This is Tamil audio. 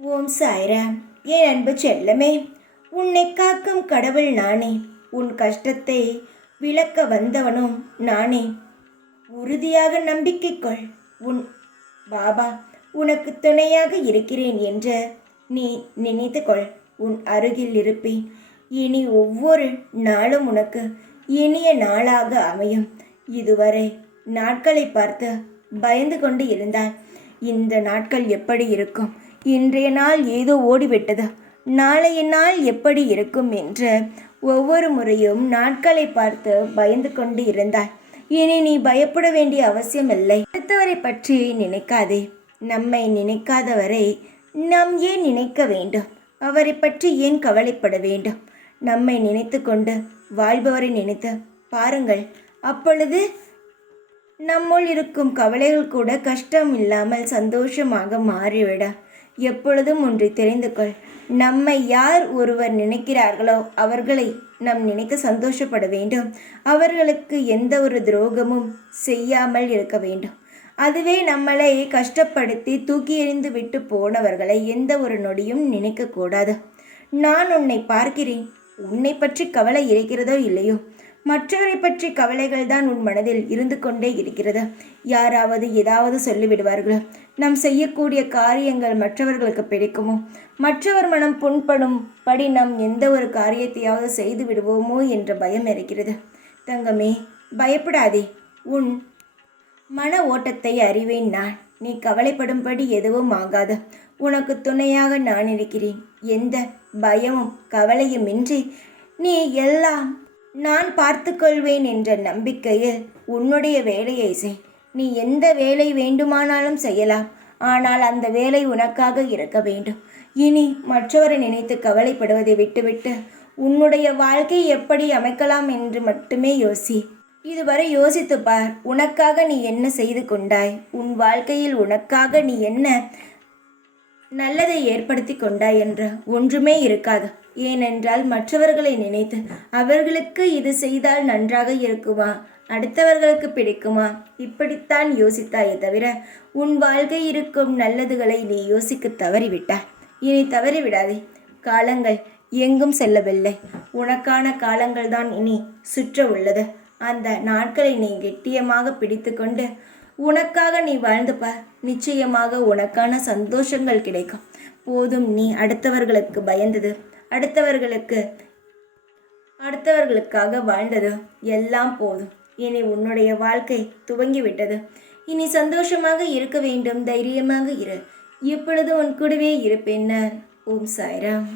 ஓம் சாய்ராம். என் அன்பு செல்லமே, உன்னை காக்கும் கடவுள் நானே. உன் கஷ்டத்தை விளக்க வந்தவனும் நானே. உறுதியாக நம்பிக்கை கொள். உன் பாபா உனக்கு துணையாக இருக்கிறேன் என்று நீ நினைத்து கொள். உன் அருகில் இருப்பேன். இனி ஒவ்வொரு நாளும் உனக்கு இனிய நாளாக அமையும். இதுவரை நாட்களை பார்த்து பயந்து கொண்டு இருந்தாய். இந்த நாட்கள் எப்படி இருக்கும், இன்றைய நாள் ஏதோ ஓடிவிட்டது, நாளைய நாள் எப்படி இருக்கும் என்று ஒவ்வொரு முறையும் நாட்களை பார்த்து பயந்து கொண்டு இருந்தாய். இனி நீ பயப்பட வேண்டிய அவசியமில்லை. அடுத்தவரை பற்றி நினைக்காதே. நம்மை நினைக்காதவரை நாம் ஏன் நினைக்க வேண்டும்? அவரை பற்றி ஏன் கவலைப்பட வேண்டும்? நம்மை நினைத்து கொண்டு வாழ்பவரை நினைத்து பாருங்கள். அப்பொழுது நம்முள் இருக்கும் கவலைகள் கூட கஷ்டம் இல்லாமல் சந்தோஷமாக மாறிவிட. எப்பொழுதும் ஒன்றை தெரிந்து கொள். நம்மை யார் ஒருவர் நினைக்கிறார்களோ அவர்களை நாம் நினைக்க சந்தோஷப்பட வேண்டும். அவர்களுக்கு எந்த ஒரு துரோகமும் செய்யாமல் இருக்க வேண்டும். அதுவே நம்மளை கஷ்டப்படுத்தி தூக்கி எறிந்து விட்டு போனவர்களை எந்த ஒரு நொடியும் நினைக்கக்கூடாது. நான் உன்னை பார்க்கிறேன். உன்னை பற்றி கவலை இருக்கிறதோ இல்லையோ, மற்றவரை பற்றி கவலைகள் தான் உன் மனதில் இருந்து கொண்டே இருக்கிறது. யாராவது ஏதாவது சொல்லிவிடுவார்களோ, நாம் செய்யக்கூடிய காரியங்கள் மற்றவர்களுக்கு பிடிக்குமோ, மற்றவர் மனம் புண்படும் படி நாம் எந்த ஒரு காரியத்தையாவது செய்து விடுவோமோ என்ற பயம் இருக்கிறது. தங்கமே, பயப்படாதே. உன் மன ஓட்டத்தை அறிவேன் நான். நீ கவலைப்படும்படி எதுவும் ஆகாது. உனக்கு துணையாக நான் இருக்கிறேன். எந்த பயமும் கவலையுமின்றி நீ எல்லாம் நான் பார்த்து கொள்வேன் என்ற நம்பிக்கையில் உன்னுடைய வேலையை செய். நீ எந்த வேலை வேண்டுமானாலும் செய்யலாம். ஆனால் அந்த வேலை உனக்காக இருக்க வேண்டும். இனி மற்றவரை நினைத்து கவலைப்படுவதை விட்டுவிட்டு உன்னுடைய வாழ்க்கை எப்படி அமைக்கலாம் என்று மட்டுமே யோசி. இதுவரை யோசித்து பார். உனக்காக நீ என்ன செய்து கொண்டாய்? உன் வாழ்க்கையில் உனக்காக நீ என்ன நல்லதை ஏற்படுத்தி கொண்டாய் என்று ஒன்றுமே இருக்காது. ஏனென்றால் மற்றவர்களை நினைத்து அவர்களுக்கு இது செய்தால் நன்றாக இருக்குமா, அடுத்தவர்களுக்கு பிடிக்குமா, இப்படித்தான் யோசித்தாயே தவிர உன் வாழ்க்கை இருக்கும் நல்லதுகளை நீ யோசிக்க தவறிவிட்டாய். இனி தவறிவிடாதே. காலங்கள் எங்கும் செல்லவில்லை. உனக்கான காலங்கள் தான் இனி சுற்ற உள்ளது. அந்த நாட்களை நீ கெட்டியமாக பிடித்து கொண்டு உனக்காக நீ வாழ்ந்து பார். நிச்சயமாக உனக்கான சந்தோஷங்கள் கிடைக்கும். போதும் நீ அடுத்தவர்களுக்கு பயந்தது, அடுத்தவர்களுக்காக வாழ்ந்தது எல்லாம் போதும். இனி உன்னுடைய வாழ்க்கை துவங்கிவிட்டது. இனி சந்தோஷமாக இருக்க வேண்டும். தைரியமாக இரு. இப்பொழுது உன் கூடவே இருப்பேன். ஓம் சாய்ராம்.